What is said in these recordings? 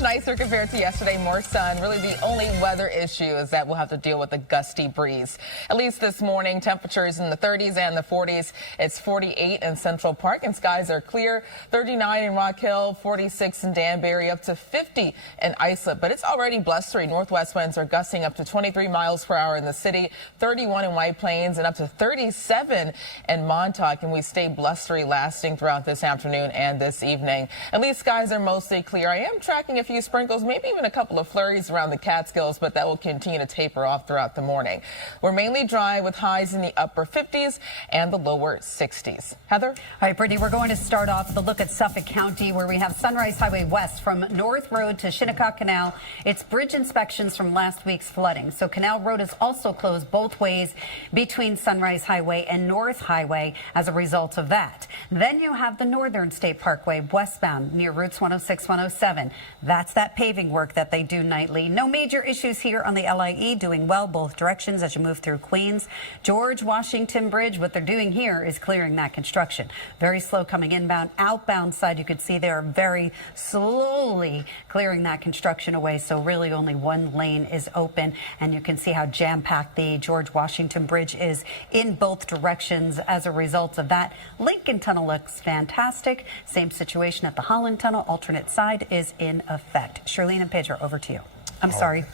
Nicer compared to yesterday, more sun. Really the only weather issue is that we'll have to deal with a gusty breeze. At least this morning, temperatures in the 30s and the 40s. It's 48 in Central Park and skies are clear. 39 in Rock Hill, 46 in Danbury, up to 50 in Islip. But it's already blustery. Northwest winds are gusting up to 23 miles per hour in the city, 31 in White Plains, and up to 37 in Montauk. And we stay blustery lasting throughout this afternoon and this evening. At least skies are mostly clear. I am tracking a few sprinkles, maybe even a couple of flurries around the Catskills, but that will continue to taper off throughout the morning. We're mainly dry with highs in the upper 50s and the lower 60s. Heather? All right, Brittany, we're going to start off with a look at Suffolk County, where we have Sunrise Highway West from North Road to Shinnecock Canal. It's bridge inspections from last week's flooding. So Canal Road is also closed both ways between Sunrise Highway and North Highway as a result of that. Then you have the Northern State Parkway westbound near routes 106, 107. That's that paving work that they do nightly. No major issues here on the LIE, doing well both directions as you move through Queens. George Washington Bridge, what they're doing here is clearing that construction. Very slow coming inbound. Outbound side, you could see they're very slowly clearing that construction away. So really only one lane is open, and you can see how jam-packed the George Washington Bridge is in both directions as a result of that. Lincoln Tunnel looks fantastic. Same situation at the Holland Tunnel. Alternate side is in effect. Charlene and Pedro, over to you. I'm sorry.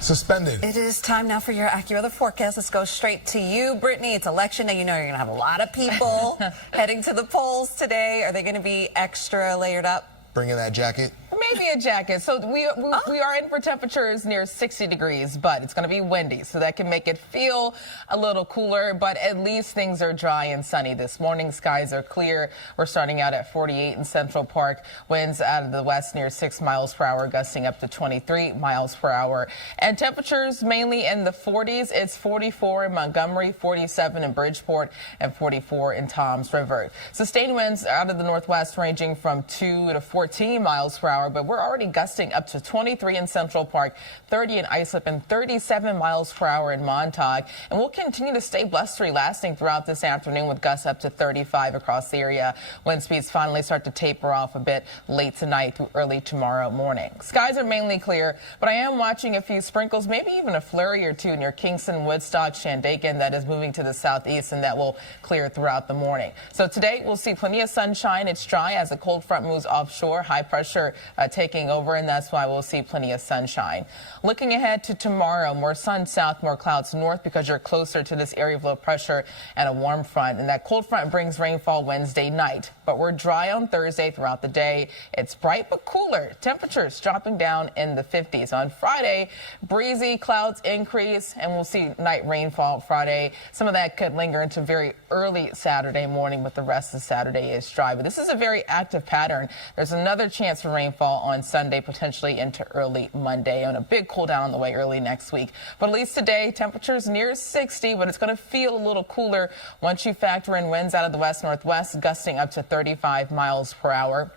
Suspended. It is time now for your AccuWeather forecast. Let's go straight to you, Brittany. It's election day. You know you're going to have a lot of people heading to the polls today. Are they going to be extra layered up? Bringing that jacket. Maybe a jacket. So we are in for temperatures near 60 degrees, but it's going to be windy, so that can make it feel a little cooler. But at least things are dry and sunny this morning. Skies are clear. We're starting out at 48 in Central Park. Winds out of the west near 6 miles per hour, gusting up to 23 miles per hour. And temperatures mainly in the 40s. It's 44 in Montgomery, 47 in Bridgeport, and 44 in Toms River. Sustained winds out of the northwest ranging from 2 to 14 miles per hour. But we're already gusting up to 23 in Central Park, 30 in Islip, and 37 miles per hour in Montauk. And we'll continue to stay blustery lasting throughout this afternoon with gusts up to 35 across the area. Wind speeds finally start to taper off a bit late tonight through early tomorrow morning. Skies are mainly clear, but I am watching a few sprinkles, maybe even a flurry or two near Kingston, Woodstock, Shandaken that is moving to the southeast, and that will clear throughout the morning. So today we'll see plenty of sunshine. It's dry as a cold front moves offshore. High pressure taking over, and that's why we'll see plenty of sunshine. Looking ahead to tomorrow, more sun south, more clouds north because you're closer to this area of low pressure and a warm front. And that cold front brings rainfall Wednesday night. But we're dry on Thursday throughout the day. It's bright but cooler. Temperatures dropping down in the 50s. On Friday, breezy, clouds increase, and we'll see night rainfall Friday. Some of that could linger into very early Saturday morning, but the rest of Saturday is dry. But this is a very active pattern. There's another chance for rainfall on Sunday, potentially into early Monday, and a big cool down on the way early next week. But at least today, temperatures near 60, but it's going to feel a little cooler once you factor in winds out of the west-northwest, gusting up to 35 miles per hour.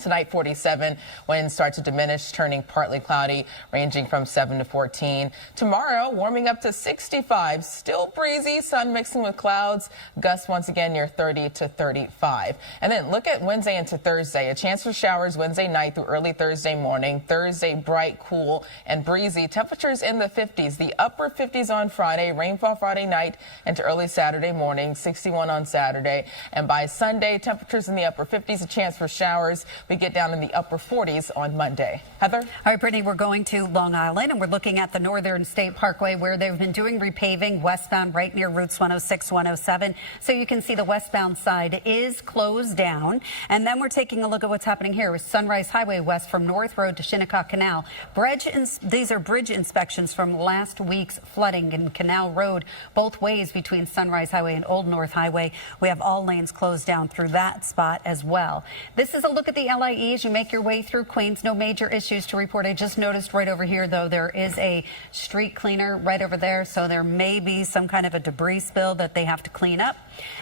Tonight, 47. Winds start to diminish, turning partly cloudy, ranging from 7 to 14. Tomorrow, warming up to 65. Still breezy, sun mixing with clouds. Gusts once again near 30 to 35. And then look at Wednesday into Thursday. A chance for showers Wednesday night through early Thursday morning. Thursday, bright, cool, and breezy. Temperatures in the 50s. The upper 50s on Friday. Rainfall Friday night into early Saturday morning. 61 on Saturday. And by Sunday, temperatures in the upper 50s. A chance for showers. We get down in the upper 40s on Monday. Heather? All right, Brittany, we're going to Long Island, and we're looking at the Northern State Parkway, where they've been doing repaving westbound right near routes 106, 107. So you can see the westbound side is closed down. And then we're taking a look at what's happening here with Sunrise Highway West from North Road to Shinnecock Canal. These are bridge inspections from last week's flooding in Canal Road, both ways between Sunrise Highway and Old North Highway. We have all lanes closed down through that spot as well. This is a look at the LIE as you make your way through Queens. No major issues to report. I just noticed right over here, though, there is a street cleaner right over there, so there may be some kind of a debris spill that they have to clean up.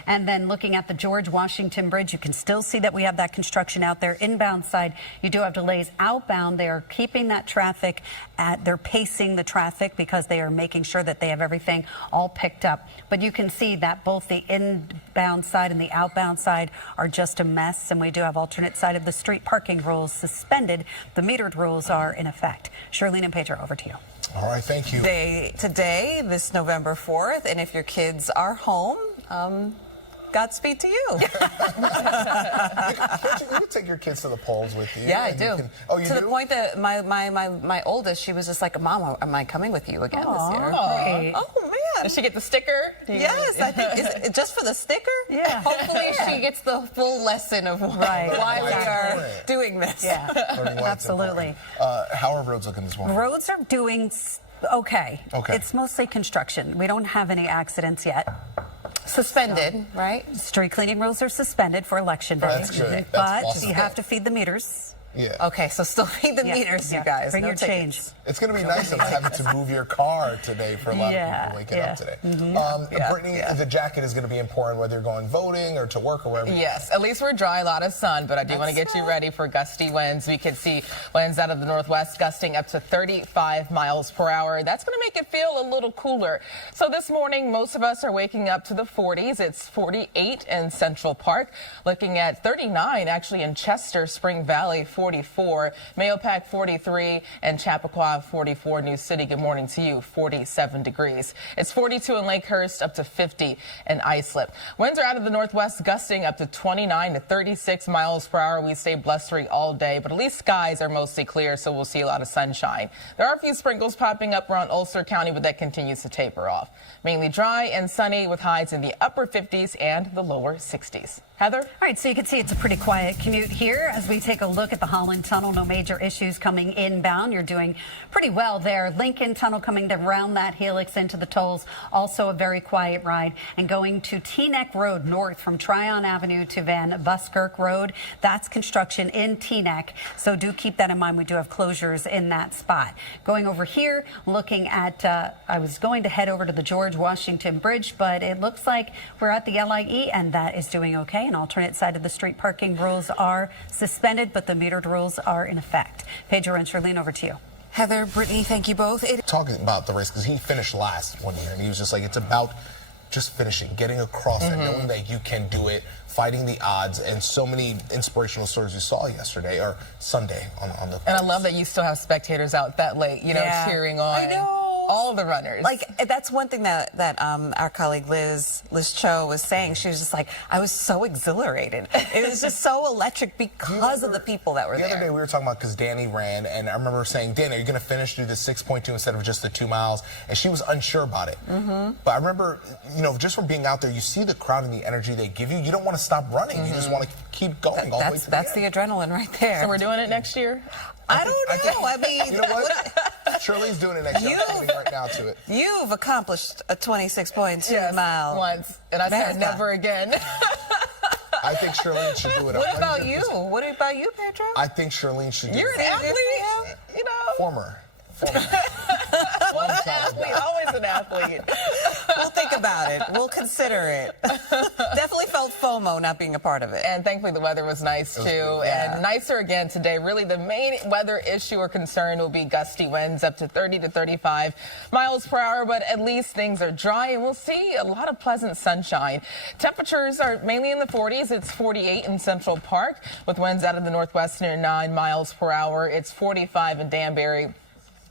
And then looking at the George Washington Bridge, you can still see that we have that construction out there. Inbound side, you do have delays. Outbound, they are keeping that traffic they're pacing the traffic because they are making sure that they have everything all picked up. But you can see that both the inbound side and the outbound side are just a mess, and we do have alternate side of the street parking rules suspended. The metered rules are in effect. Charlene and Pedro, over to you. All right, thank you. Today, this November 4th, and if your kids are home, Godspeed to you. You can take your kids to the polls with you. Yeah, I do. You to do? the point that my oldest, she was just like, Mom, am I coming with you again this year? Great. Oh, man. Does she get the sticker? Yes, I think. Is it just for the sticker? Yeah. Hopefully she gets the full lesson of why we are doing this. Yeah, Learning why it's absolutely. important. How are roads looking this morning? Roads are doing okay. Okay. It's mostly construction. We don't have any accidents yet. Suspended, right? Street cleaning rules are suspended for election day. That's good. But That's awesome. you have to feed the meters. Yeah. Okay, so still feed the meters, you guys. Bring No your tickets. change. It's going to be nice of having to move your car today for a lot of people waking up today. Brittany, the jacket is going to be important whether you're going voting or to work or wherever. Yes, at least we're dry, a lot of sun, but I do want to get you ready for gusty winds. We could see winds out of the northwest gusting up to 35 miles per hour. That's going to make it feel a little cooler. So this morning, most of us are waking up to the 40s. It's 48 in Central Park, looking at 39 actually in Chester, Spring Valley, 44, Mahopac 43, and Chappaqua 44. New City, good morning to you, 47 degrees. It's 42 in Lakehurst, up to 50 in Islip. Winds are out of the northwest gusting up to 29 to 36 miles per hour. We stay blustery all day, but at least skies are mostly clear, so we'll see a lot of sunshine. There are a few sprinkles popping up around Ulster County, but that continues to taper off. Mainly dry and sunny with highs in the upper 50s and the lower 60s. Heather? All right, so you can see it's a pretty quiet commute here as we take a look at the Holland Tunnel. No major issues coming inbound. You're doing pretty well there. Lincoln Tunnel coming around that helix into the tolls. Also a very quiet ride. And going to Teaneck Road north from Tryon Avenue to Van Buskirk Road. That's construction in Teaneck. So do keep that in mind. We do have closures in that spot. Going over here, looking at, I was going to head over to the George Washington Bridge, but it looks like we're at the LIE and that is doing okay. An alternate side of the street parking rules are suspended, but the metered rules are in effect. Pedro and Charlene, over to you. Heather, Brittany, thank you both. Talking about the race, because he finished last one year, and he was just like, it's about just finishing, getting across it, knowing that you can do it, fighting the odds, and so many inspirational stories we saw yesterday, or Sunday on the And I love that you still have spectators out that late, you know, cheering on. I know. All the runners. Like, that's one thing that our colleague Liz Cho was saying. She was just like, I was so exhilarated. It was just so electric because of the people that were there. The other day we were talking about, because Danny ran, and I remember saying, Danny, are you going to finish, do the 6.2 instead of just the 2 miles? And she was unsure about it. But I remember, you know, just from being out there, you see the crowd and the energy they give you. You don't want to stop running. You just want to keep going all the way to the end. That's the adrenaline right there. So we're doing it next year? I don't know. I mean, you know what? Charlene's doing it next year. I'm getting right now to it. You've accomplished a 26.2 mile once, and I said never again. I think Charlene should do it. What about you? What about you, Pedro? I think Charlene should do it. You're an athlete, you know. Former. One athlete, always an athlete. We'll think about it. We'll consider it. Definitely felt FOMO not being a part of it. And thankfully the weather was nice too, and nicer again today. Really the main weather issue or concern will be gusty winds up to 30 to 35 miles per hour, but at least things are dry and we'll see a lot of pleasant sunshine. Temperatures are mainly in the 40s. It's 48 in Central Park with winds out of the northwest near 9 miles per hour. It's 45 in Danbury,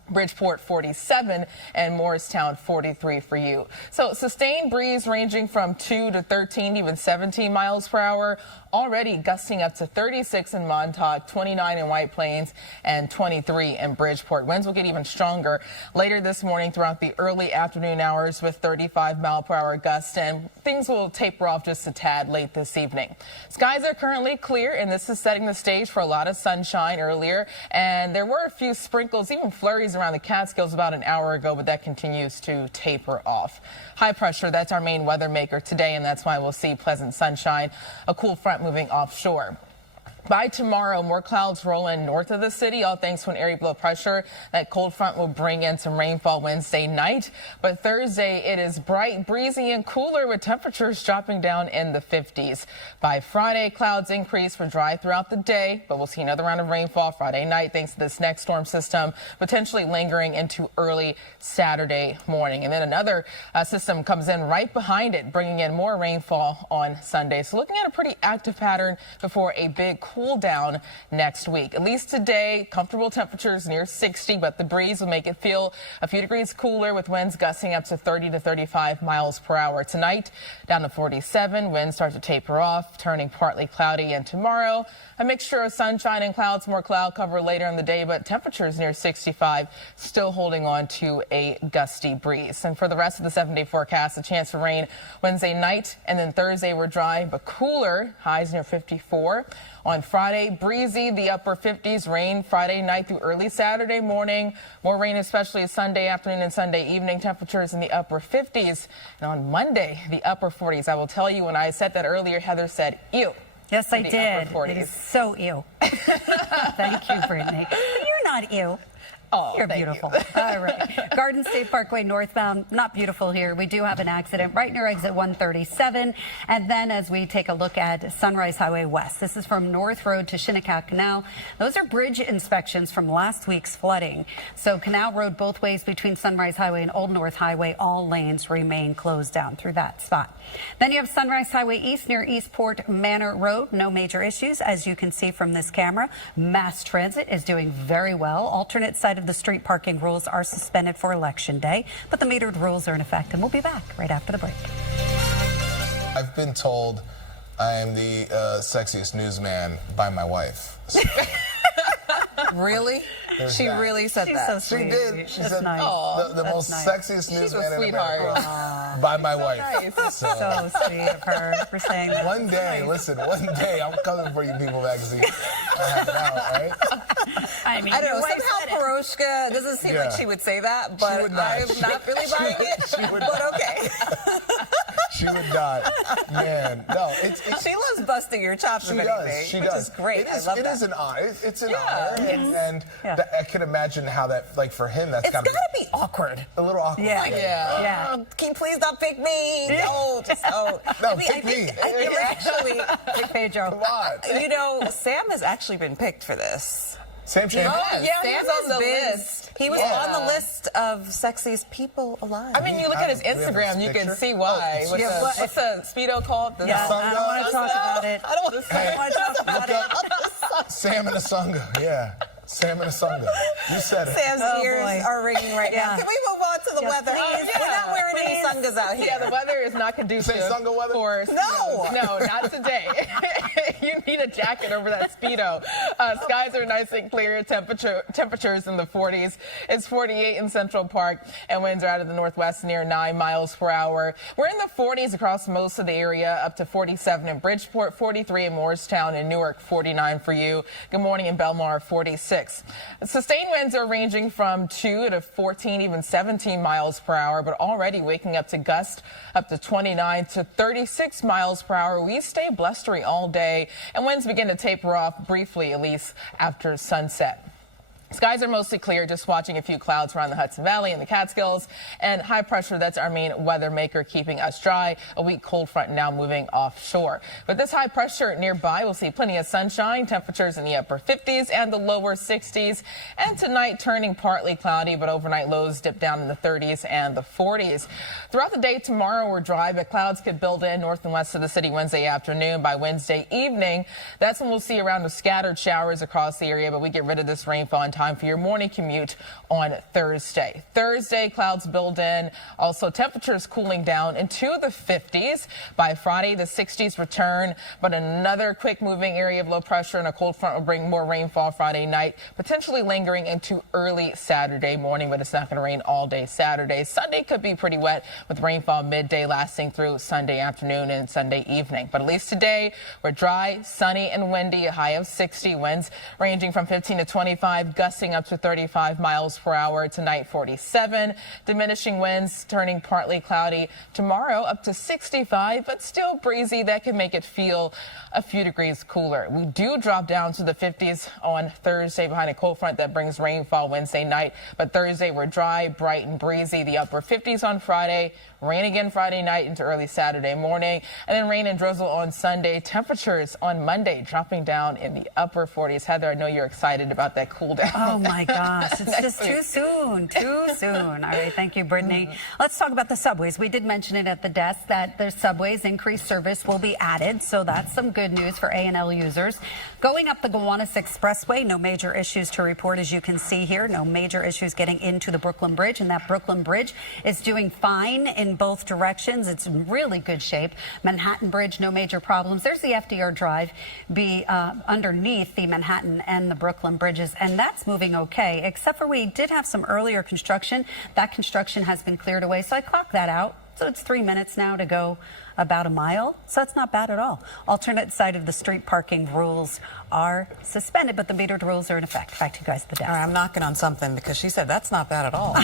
Bridgeport 47, and Morristown 43 for you. So sustained breeze ranging from 2 to 13, even 17 miles per hour. Already gusting up to 36 in Montauk, 29 in White Plains, and 23 in Bridgeport. Winds will get even stronger later this morning throughout the early afternoon hours with 35-mile-per-hour gusts, and things will taper off just a tad late this evening. Skies are currently clear, and this is setting the stage for a lot of sunshine earlier, and there were a few sprinkles, even flurries around the Catskills about an hour ago, but that continues to taper off. High pressure, that's our main weather maker today, and that's why we'll see pleasant sunshine, a cool front moving offshore. By tomorrow, more clouds roll in north of the city, all thanks to an area of low pressure. That cold front will bring in some rainfall Wednesday night. But Thursday, it is bright, breezy, and cooler with temperatures dropping down in the 50s. By Friday, clouds increase for dry throughout the day, but we'll see another round of rainfall Friday night thanks to this next storm system, potentially lingering into early Saturday morning. And then another system comes in right behind it, bringing in more rainfall on Sunday. So looking at a pretty active pattern before a big cool down next week. At least today, comfortable temperatures near 60, but the breeze will make it feel a few degrees cooler with winds gusting up to 30 to 35 miles per hour. Tonight, down to 47. Winds start to taper off, turning partly cloudy. And tomorrow, a mixture of sunshine and clouds, more cloud cover later in the day, but temperatures near 65, still holding on to a gusty breeze. And for the rest of the 7-day forecast, a chance for rain Wednesday night, and then Thursday we're dry but cooler, highs near 54. On Friday, breezy, the upper 50s, rain Friday night through early Saturday morning. More rain, especially Sunday afternoon and Sunday evening. Temperatures in the upper 50s. And on Monday, the upper 40s. I will tell you, when I said that earlier, Heather said, ew. Yes, I The did. upper 40s. It is so ew. Thank you, Brittany. You're not ew. Oh, You're thank beautiful. you. All right. Garden State Parkway northbound, not beautiful here. We do have an accident right near exit 137. And then as we take a look at Sunrise Highway West, this is from North Road to Shinnecock Canal. Those are bridge inspections from last week's flooding. So Canal Road both ways between Sunrise Highway and Old North Highway, all lanes remain closed down through that spot. Then you have Sunrise Highway East near Eastport Manor Road. No major issues, as you can see from this camera. Mass transit is doing very well. Alternate side of the street parking rules are suspended for Election Day, but the metered rules are in effect, and we'll be back right after the break. I've been told I am the sexiest newsman by my wife. Really? There's She that. really said She's that. so She sweet. did. She That's said nice. the That's most nice. sexiest She's a newsman in sweetheart. America by my wife. nice. So sweet of her for saying that. One day, listen, one day I'm coming for you, People Magazine. I'll have it out, right? I mean, I don't your know. wife said Somehow it. Peroshka doesn't seem like Yeah. she would say that, She but would not. I'm not really buying it. She would but not. okay. She would not. Man, no, it's She loves busting your chops. She if does. anything, She which does. is great. It is, I love it that. is an honor. It's an Yeah. honor, and Yeah. I can imagine how that, like, for him, that's It's got gotta to be awkward. a little awkward. Yeah. Yeah. Yeah. Can you please not pick me? No, just no. No, I mean, pick I think, me. I think actually, Hey, Pedro. Come on. you know, Sam has actually been picked for this. Sam Shane. Yeah, he Sam was on has the been. list. He was Yeah. on the list of sexiest people alive. I mean, you look at his We have his Instagram, you picture? can see why. Oh, What's, yeah, the, what- what's the Speedo called? The Yeah, I Sunga? don't want to talk about it. I don't Hey, want to talk about look up Sam and a Sunga. Yeah. Sam and a Sunga. You said it. Sam's Oh, ears boy. are ringing right Yeah. now. Can we move on to the Yes, weather? please. We're not wearing any Please. sungas out here. Yeah, the weather is not conducive. Say Sunga weather? For No. No, not today. You need a jacket over that Speedo. Skies are nice and clear. Temperatures in the 40s. It's 48 in Central Park, and winds are out of the northwest near 9 miles per hour. We're in the 40s across most of the area, up to 47 in Bridgeport, 43 in Morristown, and Newark, 49 for you. Good morning in Belmar, 46. Sustained winds are ranging from 2 to 14, even 17 miles per hour, but already waking up to gusts up to 29 to 36 miles per hour. We stay blustery all day, and winds begin to taper off briefly, at least after sunset. Skies are mostly clear, just watching a few clouds around the Hudson Valley and the Catskills. And high pressure, that's our main weather maker, keeping us dry. A weak cold front now moving offshore. With this high pressure nearby, we'll see plenty of sunshine, temperatures in the upper 50s and the lower 60s. And tonight, turning partly cloudy, but overnight lows dip down in the 30s and the 40s. Throughout the day tomorrow, we're dry, but clouds could build in north and west of the city Wednesday afternoon. By Wednesday evening, that's when we'll see a round of scattered showers across the area, but we get rid of this rainfall in time for your morning commute on Thursday. Thursday, clouds build in. Also, temperatures cooling down into the 50s. By Friday, the 60s return, but another quick moving area of low pressure and a cold front will bring more rainfall Friday night, potentially lingering into early Saturday morning, but it's not going to rain all day Saturday. Sunday could be pretty wet with rainfall midday lasting through Sunday afternoon and Sunday evening. But at least today, we're dry, sunny, and windy, a high of 60, winds ranging from 15 to 25 gusts gusting up to 35 miles per hour. Tonight, 47. Diminishing winds turning partly cloudy. Tomorrow, up to 65, but still breezy. That can make it feel a few degrees cooler. We do drop down to the 50s on Thursday behind a cold front that brings rainfall Wednesday night. But Thursday, we're dry, bright, and breezy. The upper 50s on Friday. Rain again Friday night into early Saturday morning. And then rain and drizzle on Sunday. Temperatures on Monday dropping down in the upper 40s. Heather, I know you're excited about that cool down. Oh, my gosh. It's just too soon. Too soon. All right. Thank you, Brittany. Let's talk about the subways. We did mention it at the desk that the subways increased service will be added. So that's some good news for A&L users. Going up the Gowanus Expressway, no major issues to report, as you can see here. No major issues getting into the Brooklyn Bridge. And that Brooklyn Bridge is doing fine in both directions. It's in really good shape. Manhattan Bridge, no major problems. There's the FDR Drive underneath the Manhattan and the Brooklyn bridges, and that's moving okay, except for we did have some earlier construction. That construction has been cleared away, so I clocked that out. So it's 3 minutes now to go about a mile, so it's not bad at all. Alternate side of the street parking rules are suspended, but the metered rules are in effect. Back to you guys at the desk. All right, I'm knocking on something because she said that's not bad at all.